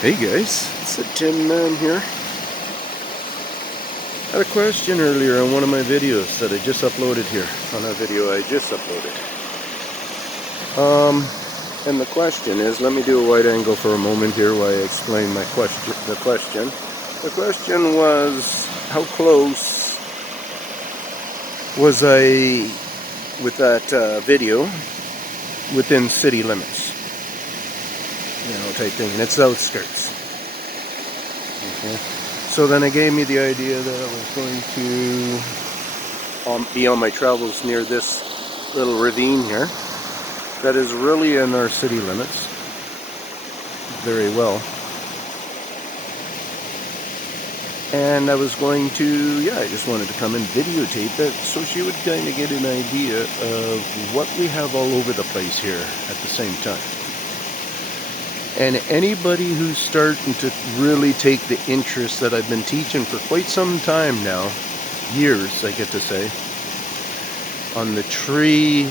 Hey guys, it's the Tin Man here. I had a question earlier on one of my videos that I just uploaded here. On a video I just uploaded. And the question is, let me do a wide angle for a moment here while I explain my question. The question was, how close was I with that video within city limits? Type thing, and it's outskirts. Okay. So then it gave me the idea that I was going to be on my travels near this little ravine here that is really in our city limits very well. And I was going to, I just wanted to come and videotape it so she would kind of get an idea of what we have all over the place here at the same time. And anybody who's starting to really take the interest that I've been teaching for quite some time now, years I get to say, on the tree,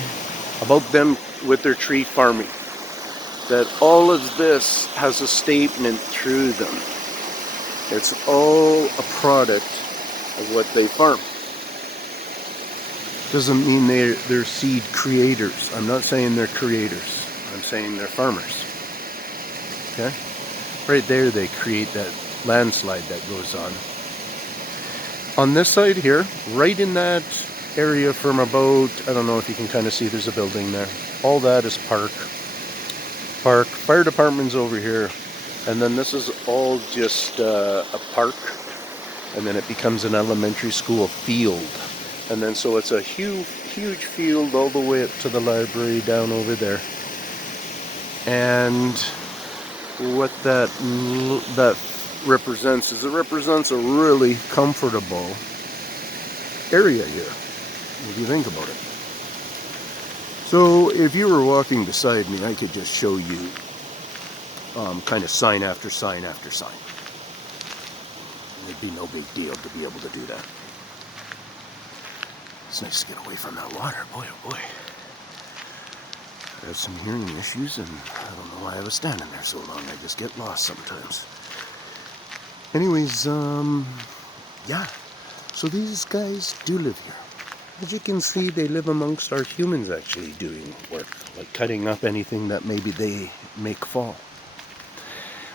about them with their tree farming, that all of this has a statement through them. It's all a product of what they farm. Doesn't mean they're seed creators. I'm not saying they're creators. I'm saying they're farmers. Okay? Right there they create that landslide that goes on. On this side here, right in that area from about, I don't know if you can kind of see, there's a building there. All that is park. Fire department's over here. And then this is all just a park. And then it becomes an elementary school field. And then so it's a huge field all the way up to the library down over there. And what that represents is it represents a really comfortable area here, if you think about it. So if you were walking beside me, I could just show you kind of sign after sign after sign. It'd be no big deal to be able to do that. It's nice to get away from that water, boy oh boy. I have some hearing issues, and I don't know why I was standing there so long. I just get lost sometimes. Anyways, so these guys do live here. As you can see, they live amongst our humans actually doing work, like cutting up anything that maybe they make fall.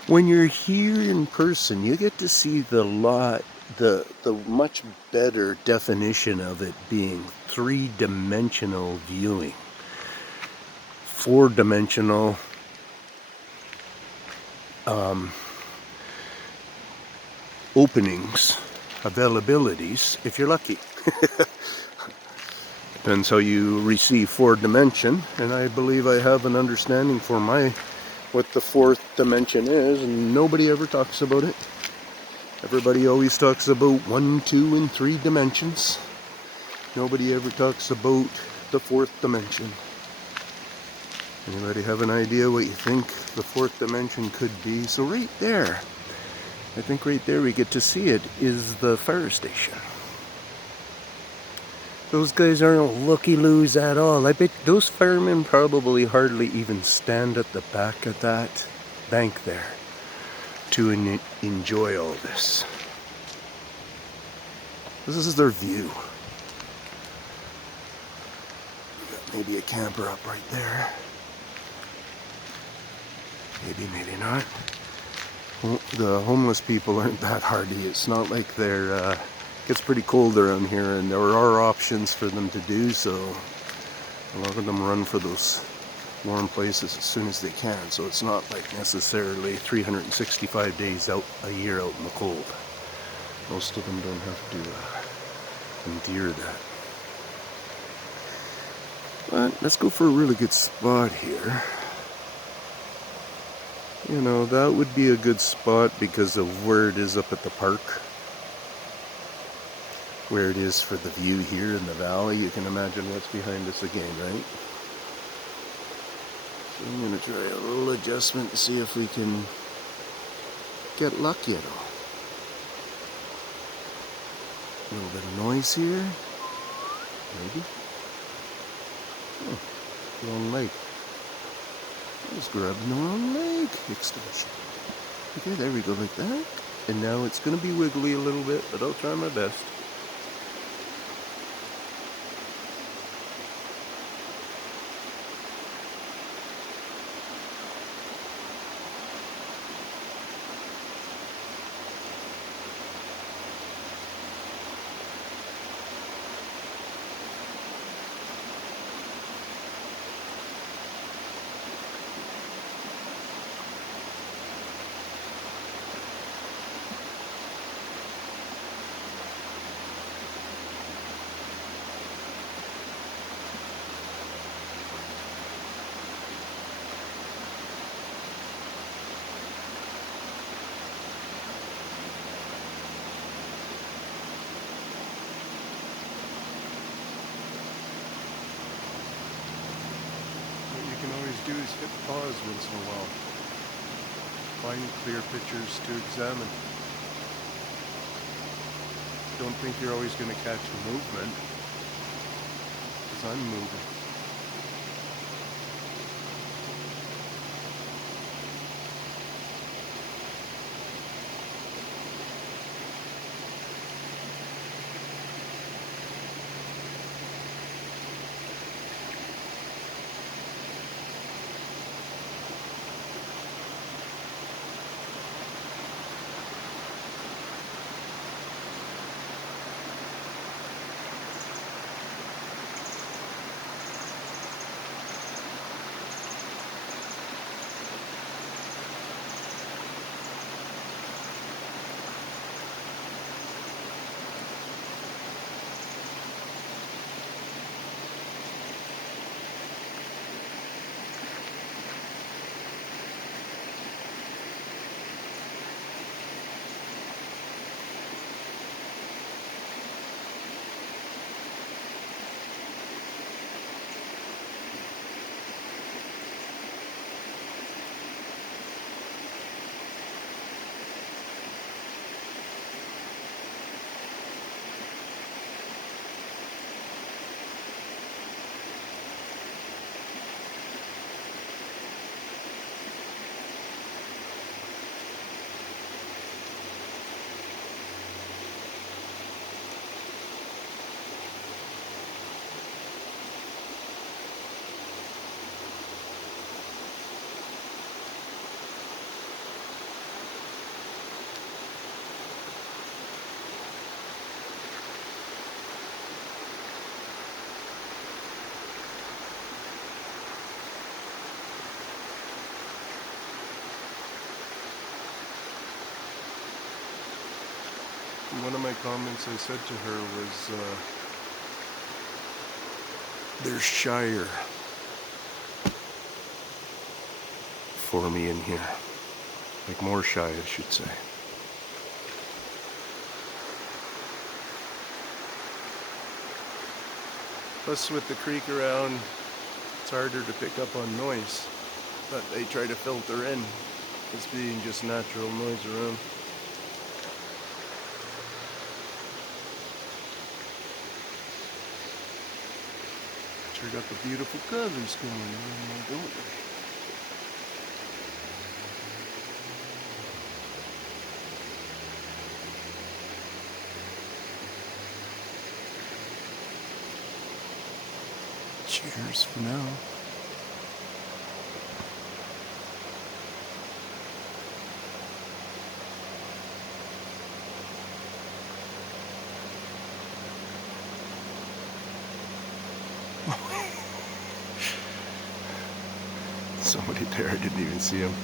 When you're here in person, you get to see the much better definition of it being three-dimensional viewing. Four-dimensional openings, availabilities, if you're lucky. Depends how you receive four dimension, and I believe I have an understanding for what the fourth dimension is, and nobody ever talks about it. Everybody always talks about 1, 2, and 3 dimensions. Nobody ever talks about the fourth dimension. Anybody have an idea what you think the fourth dimension could be? So right there, I think right there we get to see it, is the fire station. Those guys aren't looky-loos at all. I bet those firemen probably hardly even stand at the back of that bank there to enjoy all this. This is their view. Maybe a camper up right there. Maybe not. Well, the homeless people aren't that hardy. It's not like it gets pretty cold around here, and there are options for them to do so. A lot of them run for those warm places as soon as they can, so it's not like necessarily 365 days out a year out in the cold. Most of them don't have to endure that. But let's go for a really good spot here. That would be a good spot because of where it is up at the park. Where it is for the view here in the valley. You can imagine what's behind us again, right? So I'm going to try a little adjustment to see if we can get lucky at all. A little bit of noise here. Maybe. Oh, wrong leg. I was grabbing the wrong leg extension. Okay, there we go, like that. And now it's going to be wiggly a little bit, but I'll try my best. What you can always do is hit pause once in a while. Find clear pictures to examine. Don't think you're always going to catch movement, because I'm moving. One of my comments I said to her was, there's shire for me in here. Like more shy, I should say. Plus with the creek around, it's harder to pick up on noise. But they try to filter in as being just natural noise around. Sure got the beautiful colors going on, don't they? Cheers for now. Somebody there, I didn't even see him.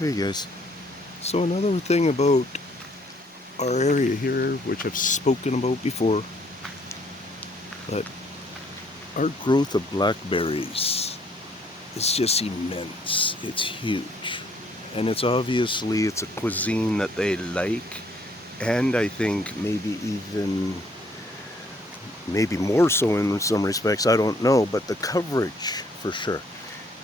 Hey guys, so another thing about our area here, which I've spoken about before, but our growth of blackberries is just immense. It's huge, and it's a cuisine that they like, and I think maybe more so in some respects, I don't know, but the coverage for sure.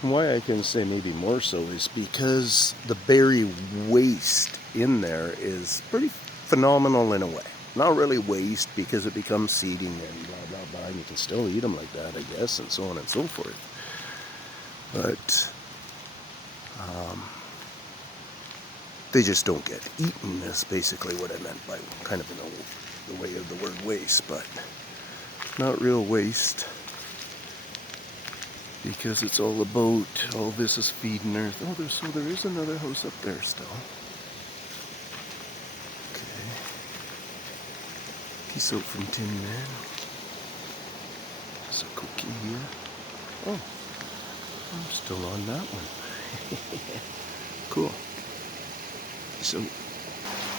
And why I can say maybe more so is because the berry waste in there is pretty phenomenal in a way. Not really waste, because it becomes seeding and blah blah blah, and you can still eat them like that, I guess, and so on and so forth. But they just don't get eaten, is basically what I meant by kind of in the way of the word waste, but not real waste, because it's all about, all this is feeding earth. Oh, so there is another house up there still. Okay. Peace out from Tin Man. There's a cookie here. Oh, I'm still on that one. Cool. So